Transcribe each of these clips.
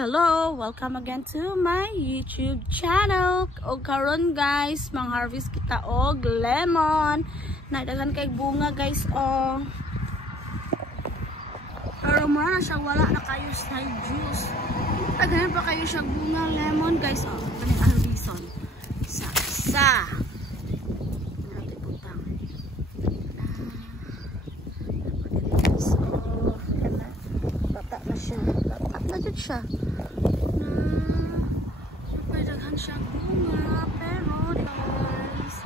Hello! Welcome again to my YouTube channel. O karon guys, mang-harvest kita og lemon. Nagdaghan kay bunga guys o. Pero mura na siya, wala na kayo sa juice. Daghan pa kayo siya bunga lemon guys o. Kaning harveston. Isa. Siya napagdaghan siyang bunga pero guys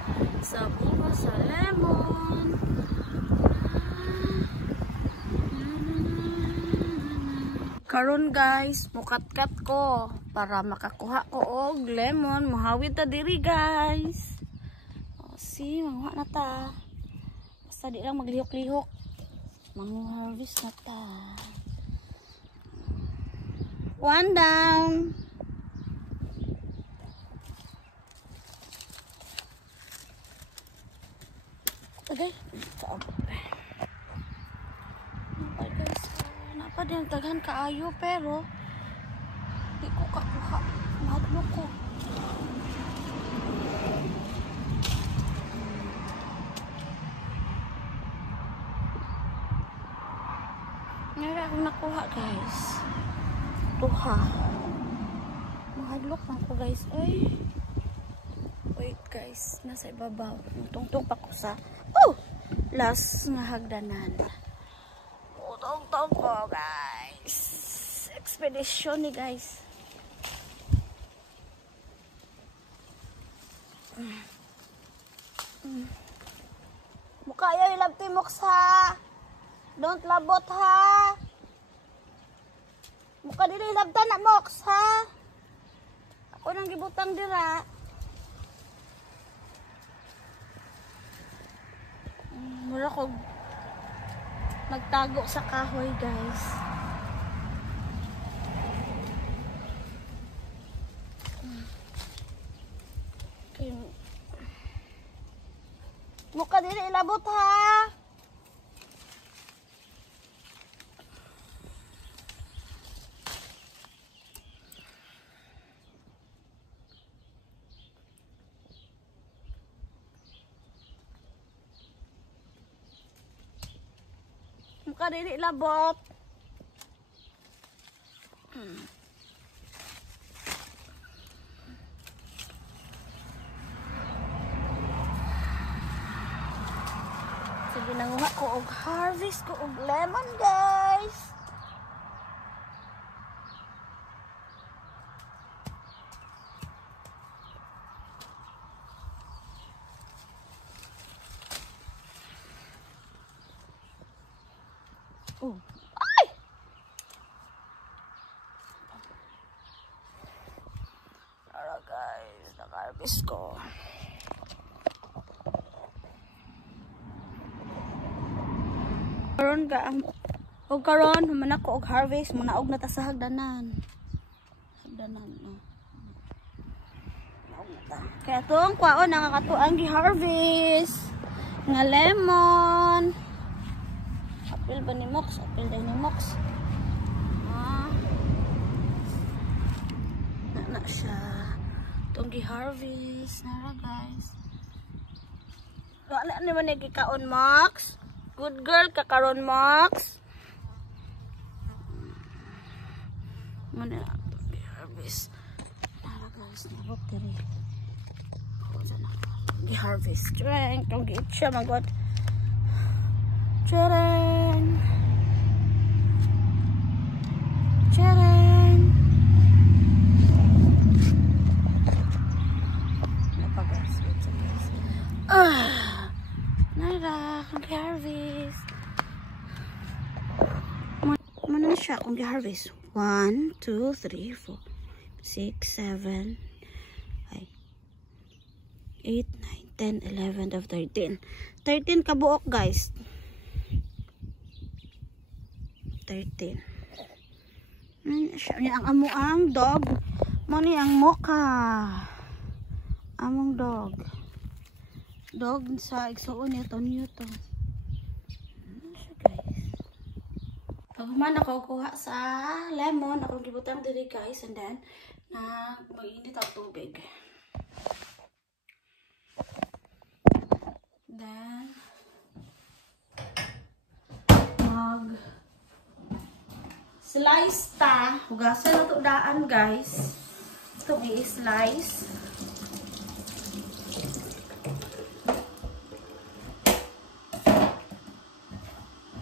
sa bunga sa lemon karon guys mukatkat ko para makakuha ko og lemon muhawid ta diri guys o see manguha na ta basta di lang maglihok-lihok mangu-harvest na ta. One down. Okay. Guys, napa din daghan kaayo pero di ko kakuha. Mahadlo ko. Ngayon akong nakuha guys. Tuha. Mahadlok lang ko guys. Ay. Wait guys. Nasa ibabaw. Tungtong pa ko sa last nga hagdanan. Tungtong ko guys. Expedition ni guys. Mukha yaw ilab timoks ha. Don't labot ha. Muka dili labdan na moks ha. Ako nang gibutang dira. Mura ko nagtago sa kahoy guys. Okay. Muka dili labot ha. Muka dili labot. Sige nanguha ko og harvest ko og lemon guys. Ay! Tara guys, nag-harvest ko. Karon ka og karon man ako og harvest muna og nata sa hagdanan. Hagdanan no. Naog nata. Kaya tuong kwaon nakakatuang gi-harvest nga lemon. Apil ba ni Mox? Apil din ni Mox. Na siya. Itong gi-harvest. Nara guys. Wala naman nagkikaon Mox. Good girl kakaron Mox. Mana itong gi-harvest. Nara guys. Nabok diri. Gi-harvest. Itong gi-eat siya magod. Cereng. Cereng. Apa guys? Nara, kung gi-harvest. Mana na siya kung gi-harvest? 1, 2, 3, 4, 6, 7, 8, 9, 10, 11, 12, 13. 13 kabuok guys. 13. Siya niya ang amuang dog. Mani ang mocha. Among dog. Dog sa igsoon niya to niyo to. Siya guys. Pagman ako kuha sa lemon akong gibutang diri guys, and then na mainit ang tubig. Then mag slice ta, hugasan na to daan guys. Ito i-slice.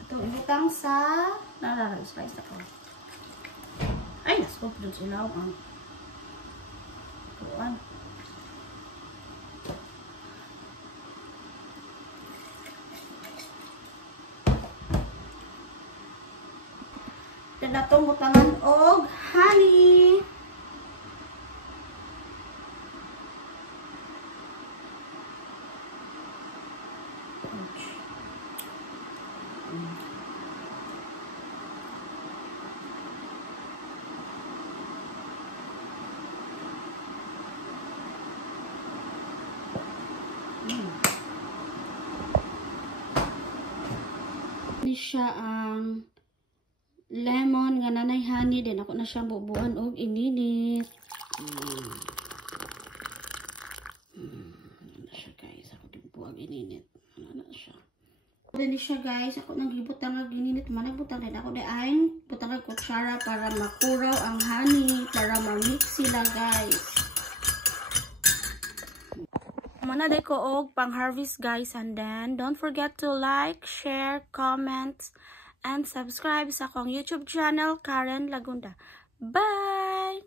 Ito ibutang sa slice ako. Ay, nascope dun sila ang kuwan. Ito na itong butangan og honey. Ini siya ang lemon nga nanay honey, din ako na siyang bubuan og ininit. Ano siya guys, ako din buwag ininit. Ano siya. Dili siya guys, ako nang gibutang og ininit, managbutang din ako ay butang og kutsara para makuraw ang honey, para ma-mix sila guys. Manaday ko og pang-harvest guys, and then don't forget to like, share, comment, and subscribe sa akong YouTube channel, Karen Lagunda. Bye!